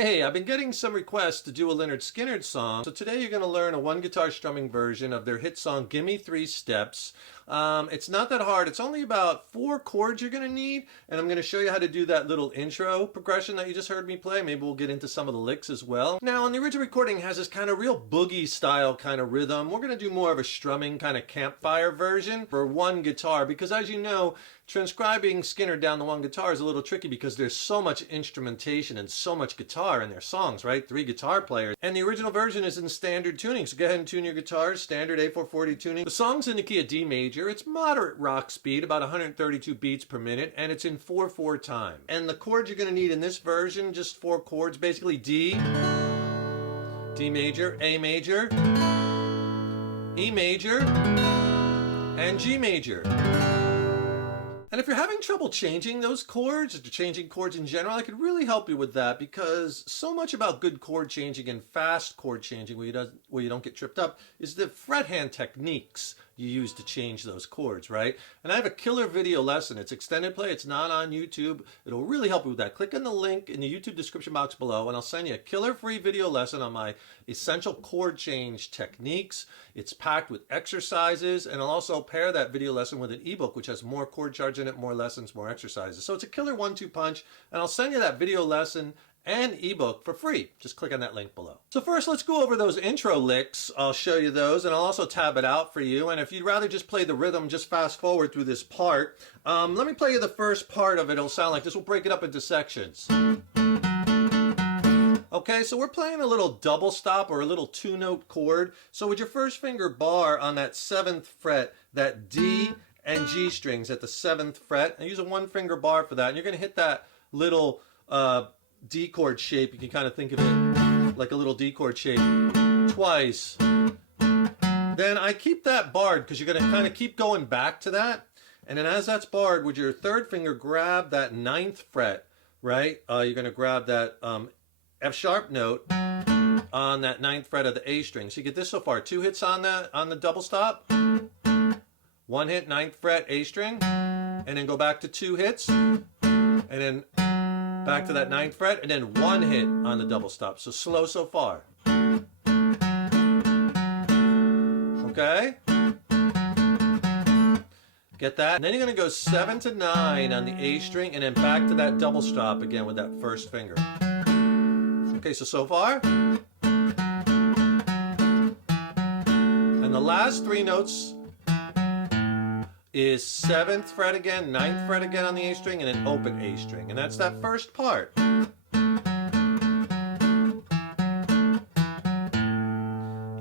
Hey, I've been getting some requests to do a Lynyrd Skynyrd song, so today you're going to learn a one guitar strumming version of their hit song Gimme 3 Steps. It's not that hard. It's only about 4 chords you're going to need, and I'm going to show you how to do that little intro progression that you just heard me play. Maybe we'll get into some of the licks as well. Now, on the original recording, it has this kind of real boogie style kind of rhythm. We're going to do more of a strumming kind of campfire version for one guitar, because as you know, transcribing Skynyrd down to one guitar is a little tricky because there's so much instrumentation and so much guitar in their songs, right? 3 guitar players. And the original version is in standard tuning, so go ahead and tune your guitars, standard A440 tuning. The song's in the key of D major. It's moderate rock speed, about 132 beats per minute, and it's in 4/4 time. And the chords you're going to need in this version, just 4 chords, basically D, D major, A major, E major, and G major. And if you're having trouble changing those chords, or changing chords in general, I could really help you with that, because so much about good chord changing and fast chord changing where you don't get tripped up is the fret hand techniques you use to change those chords, right? And I have a killer video lesson. It's extended play. It's not on YouTube. It'll really help you with that. Click on the link in the YouTube description box below, and I'll send you a killer free video lesson on my essential chord change techniques. It's packed with exercises, and I'll also pair that video lesson with an ebook which has more chord charts in it, more lessons, more exercises. So it's a killer 1-2 punch, and I'll send you that video lesson and ebook for free. Just click on that link below. So first, let's go over those intro licks. I'll show you those, and I'll also tab it out for you. And if you'd rather just play the rhythm, just fast forward through this part. Let me play you the first part of it. It'll sound like this. We'll break it up into sections. Okay, so we're playing a little double stop or a little 2-note chord. So with your first finger bar on that 7th fret, that D and G strings at the 7th fret, I use a 1-finger bar for that, and you're going to hit that little D chord shape. You can kind of think of it like a little D chord shape twice. Then I keep that barred because you're going to kind of keep going back to that. And then as that's barred, with your 3rd finger, grab that 9th fret, right? You're going to grab that F sharp note on that 9th fret of the A string. So you get this so far. 2 hits on the double stop. 1 hit, 9th fret, A string. And then go back to 2 hits. And then back to that 9th fret, and then 1 hit on the double stop. So slow so far. Okay? Get that? And then you're going to go 7 to 9 on the A string, and then back to that double stop again with that 1st finger. Okay, so far. And the last 3 notes is 7th fret again, 9th fret again on the A string, and an open A string. And that's that first part.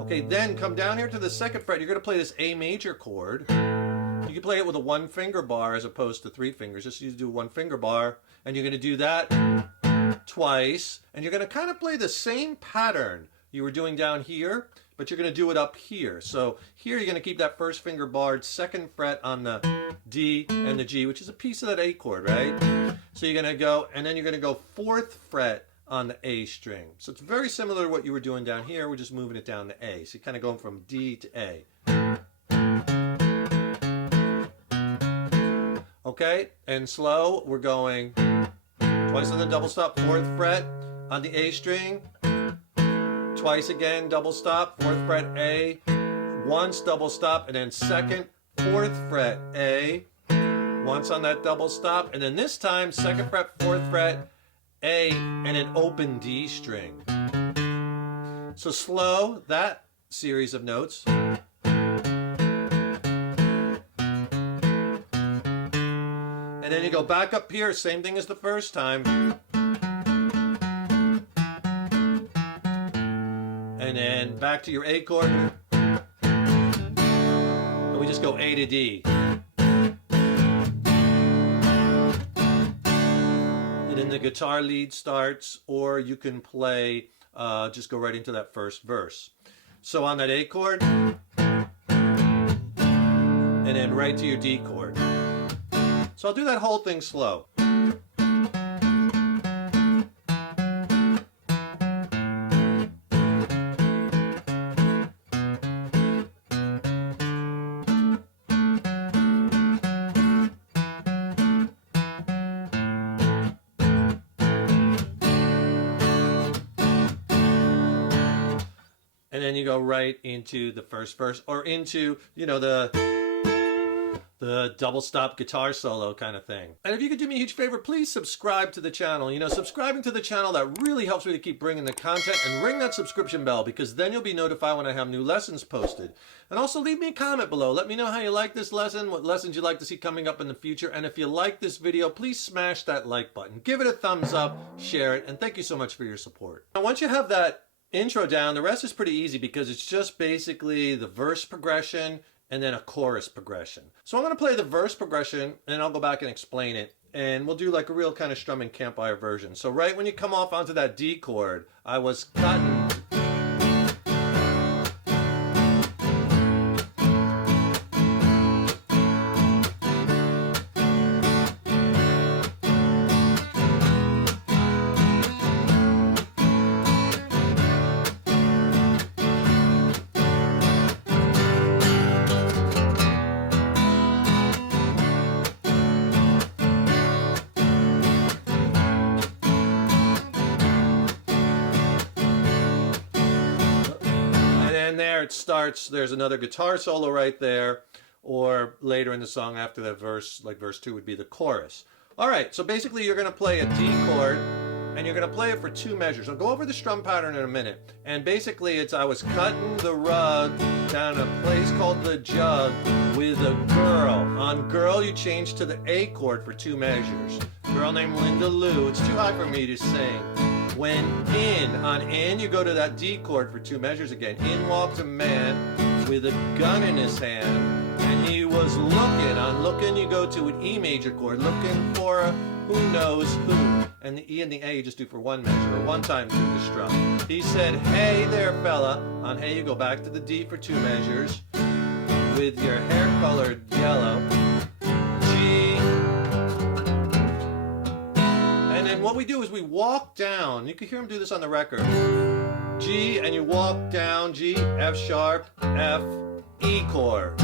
Okay, then come down here to the 2nd fret. You're going to play this A major chord. You can play it with a 1-finger bar as opposed to 3 fingers. Just you do a 1-finger bar, and you're going to do that twice. And you're going to kind of play the same pattern you were doing down here, but you're going to do it up here. So here you're going to keep that 1st finger barred, 2nd fret on the D and the G, which is a piece of that A chord, right? So you're going to go, and then you're going to go 4th fret on the A string. So it's very similar to what you were doing down here. We're just moving it down to A. So you're kind of going from D to A. Okay, and slow, we're going twice on the double stop, 4th fret on the A string. Twice again, double stop, 4th fret A, once double stop, and then 2nd, 4th fret A, once on that double stop, and then this time 2nd fret, 4th fret A, and an open D string. So slow that series of notes. And then you go back up here, same thing as the first time. And then back to your A chord. And we just go A to D. And then the guitar lead starts, or you can play, just go right into that first verse. So on that A chord, and then right to your D chord. So I'll do that whole thing slow. and then you go right into the first verse, or into, you know, the double stop guitar solo kind of thing. And if you could do me a huge favor, please subscribe to the channel. You know, subscribing to the channel, that really helps me to keep bringing the content, and ring that subscription bell, because then you'll be notified when I have new lessons posted. And also leave me a comment below. Let me know how you like this lesson, what lessons you'd like to see coming up in the future. And if you like this video, please smash that like button. Give it a thumbs up, share it, and thank you so much for your support. Now, once you have that intro down, the rest is pretty easy, because it's just basically the verse progression and then a chorus progression. So I'm going to play the verse progression, and I'll go back and explain it, and we'll do like a real kind of strumming campfire version. So right when you come off onto that D chord, I was cutting. There it starts, there's another guitar solo right there, or later in the song after that verse, like verse 2 would be the chorus. Alright, so basically you're going to play a D chord, and you're going to play it for 2 measures. I'll go over the strum pattern in a minute. And basically it's, I was cutting the rug down a place called the Jug with a girl. On girl you change to the A chord for 2 measures. Girl named Linda Lou. It's too high for me to sing. When in, on in, you go to that D chord for 2 measures again. In walked a man with a gun in his hand, and he was looking. On looking, you go to an E major chord, looking for a who knows who. And the E and the A you just do for 1 measure, or 1 time through the strum. He said, hey there fella. On hey you go back to the D for 2 measures, with your hair colored yellow. And what we do is we walk down. You can hear him do this on the record. G, and you walk down, G, F sharp, F, E chord.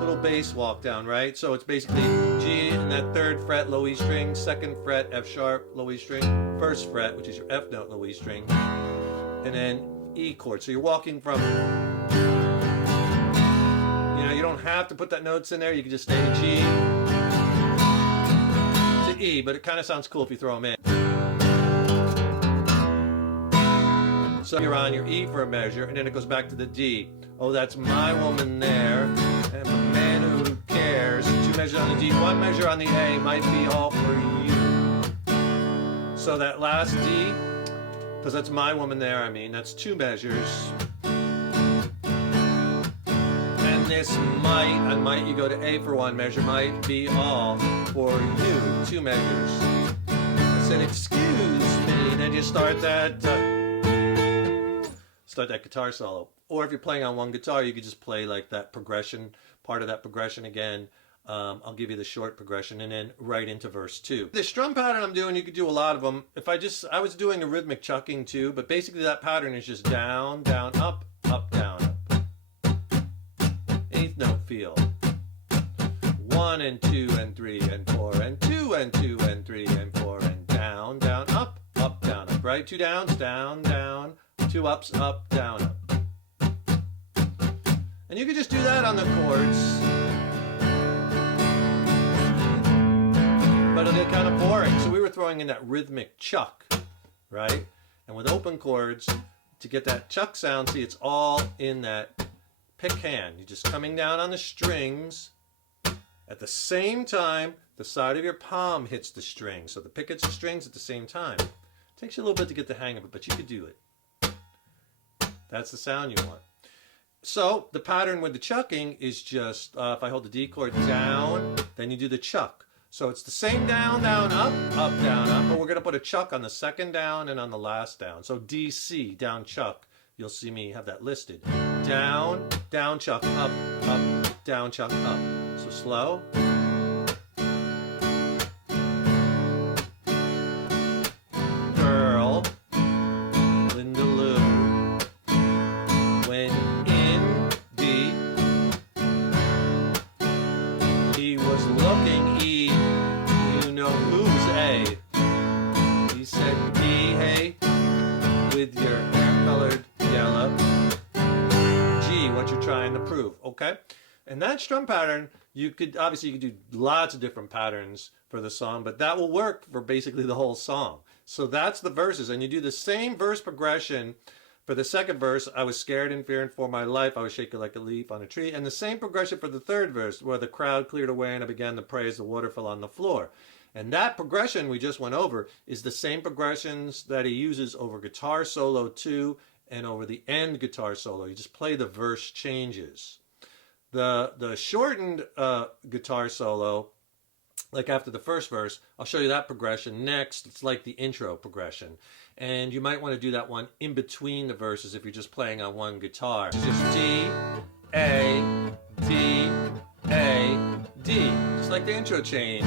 Little bass walk down, right? So it's basically G in that 3rd fret, low E string, 2nd fret, F sharp, low E string, 1st fret, which is your F note, low E string, and then E chord. So you're walking from, you know, you don't have to put that notes in there. You can just stay G to E, but it kind of sounds cool if you throw them in. So you're on your E for a measure, and then it goes back to the D. Oh, that's my woman there, and my man who cares. 2 measures on the D, 1 measure on the A might be all for you. So that last D, because that's my woman there, I mean, that's 2 measures. And this might, on might you go to A for 1 measure, might be all for you, 2 measures. I said, excuse me, then you start that guitar solo. Or if you're playing on 1 guitar, you could just play like that progression, part of that progression again. I'll give you the short progression, and then right into verse 2. The strum pattern I'm doing, you could do a lot of them. I was doing the rhythmic chucking too, but basically that pattern is just down, down, up, down, up. 8th note feel. 1 and 2 and 3 and 4 and 2 and 2 and 3 and 4 and down, down, up, down, up. Right? 2 downs, down, down. 2 ups, up, down, up. And you can just do that on the chords. But it'll get kind of boring. So we were throwing in that rhythmic chuck, right? And with open chords, to get that chuck sound, see, it's all in that pick hand. You're just coming down on the strings. At the same time, the side of your palm hits the string. So the pick hits the strings at the same time. It takes you a little bit to get the hang of it, but you can do it. That's the sound you want. So the pattern with the chucking is just, if I hold the D chord down, then you do the chuck. So it's the same down, down, up, down, up, but we're going to put a chuck on the 2nd down and on the last down. So D, C, down, chuck. You'll see me have that listed. Down, down, chuck, up, down, chuck, up. So slow. Girl, Linda Lou. When in D, he was looking E. You know who's A? He said D, hey, with your hair colored yellow. okay? And that strum pattern, you could do lots of different patterns for the song, but that will work for basically the whole song. So that's the verses, and you do the same verse progression for the second verse. I was scared and fearing for my life, I was shaking like a leaf on a tree, and the same progression for the third verse, where the crowd cleared away and I began to pray as the water fell on the floor. And that progression we just went over is the same progressions that he uses over guitar solo 2 and over the end guitar solo. You just play the verse changes. The shortened guitar solo, like after the first verse, I'll show you that progression next. It's like the intro progression. And you might want to do that one in between the verses if you're just playing on one guitar. It's just D, A, D, A, D. Just like the intro change.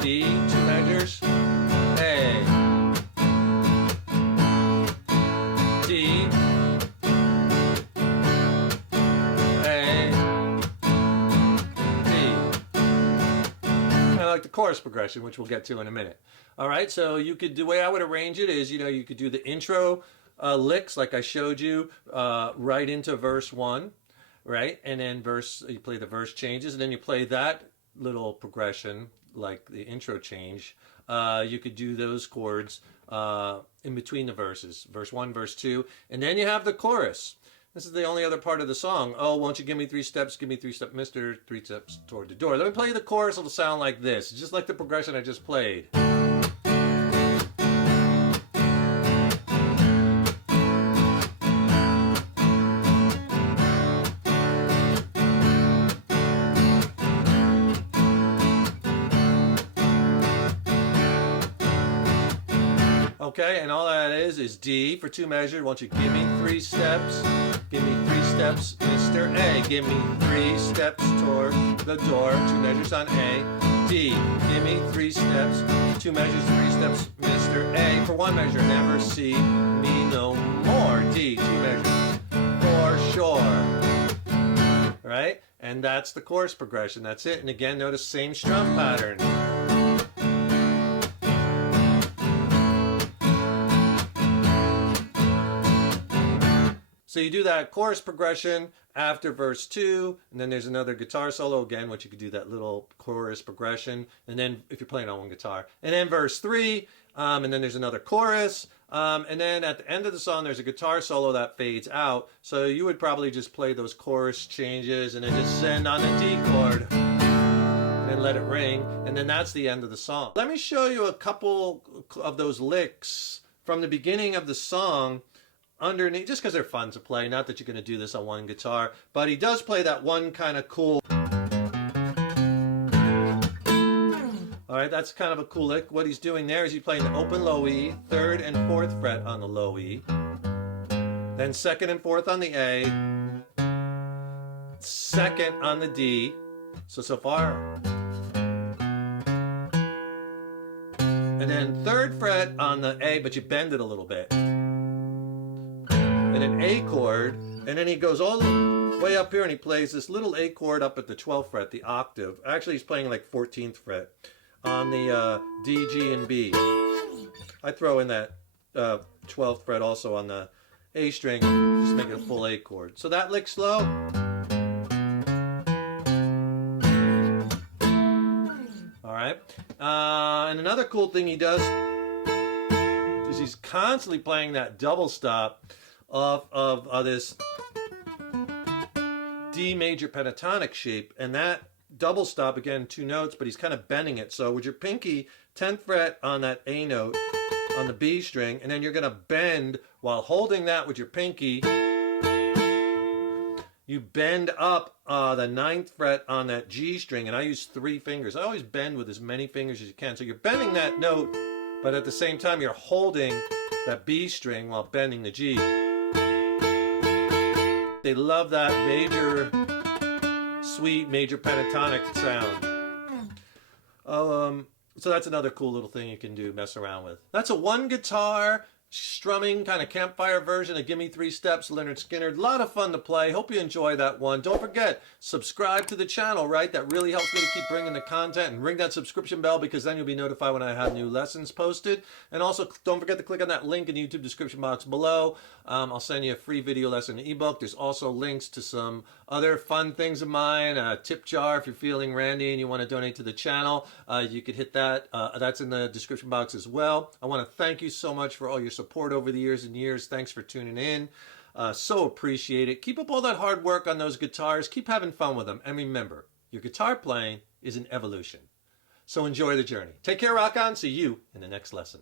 D, 2 measures, A, D, like the chorus progression, which we'll get to in a minute. All right, so the way I would arrange it is, you could do the intro licks like I showed you right into verse 1, right? And then you play the verse changes, and then you play that little progression like the intro change. You could do those chords in between the verses, verse 1, verse 2, and then you have the chorus. This is the only other part of the song. Oh, won't you give me 3 steps, give me 3 steps, mister, 3 steps toward the door. Let me play you the chorus. It'll sound like this, just like the progression I just played. Okay, and all that is D for 2 measures. Won't you give me 3 steps? Give me 3 steps, Mr. A. Give me 3 steps toward the door. 2 measures on A. D. Give me 3 steps. 2 measures, 3 steps, Mr. A. For 1 measure, never see me no more. D. 2 measures. For sure. Right? And that's the chorus progression. That's it. And again, notice same strum pattern. So you do that chorus progression after verse 2, and then there's another guitar solo again, which you could do that little chorus progression, and then if you're playing on one guitar, and then verse 3, and then there's another chorus, and then at the end of the song there's a guitar solo that fades out. So you would probably just play those chorus changes and then just send on the D chord and then let it ring, and then that's the end of the song. Let me show you a couple of those licks from the beginning of the song underneath, just because they're fun to play. Not that you're going to do this on one guitar, but he does play that one kind of cool. All right, that's kind of a cool lick. What he's doing there is he's playing the open low E, 3rd and 4th fret on the low E, then 2nd and 4th on the A, 2nd on the D. So far. And then 3rd fret on the A, but you bend it a little bit. And an A chord, and then he goes all the way up here and he plays this little A chord up at the 12th fret, the octave. Actually, he's playing like 14th fret on the D, G, and B. I throw in that 12th fret also on the A string, just make it a full A chord. So that lick slow. All right. And another cool thing he does is he's constantly playing that double stop of this D major pentatonic shape, and that double stop, again 2 notes, but he's kind of bending it. So with your pinky, 10th fret on that A note on the B string, and then you're going to bend while holding that with your pinky. You bend up the 9th fret on that G string, and I use 3 fingers. I always bend with as many fingers as you can. So you're bending that note, but at the same time you're holding that B string while bending the G. They love that major, sweet major pentatonic sound. So that's another cool little thing you can do, mess around with. That's a one guitar strumming kind of campfire version of Gimme 3 Steps, Lynyrd Skynyrd. A lot of fun to play. Hope you enjoy that one. Don't forget, subscribe to the channel, right? That really helps me to keep bringing the content, and ring that subscription bell because then you'll be notified when I have new lessons posted. And also, don't forget to click on that link in the YouTube description box below. I'll send you a free video lesson ebook. There's also links to some other fun things of mine, a tip jar if you're feeling randy and you want to donate to the channel. You could hit that. That's in the description box as well. I want to thank you so much for all your support over the years and years. Thanks for tuning in. So appreciate it. Keep up all that hard work on those guitars. Keep having fun with them. And remember, your guitar playing is an evolution. So enjoy the journey. Take care, rock on. See you in the next lesson.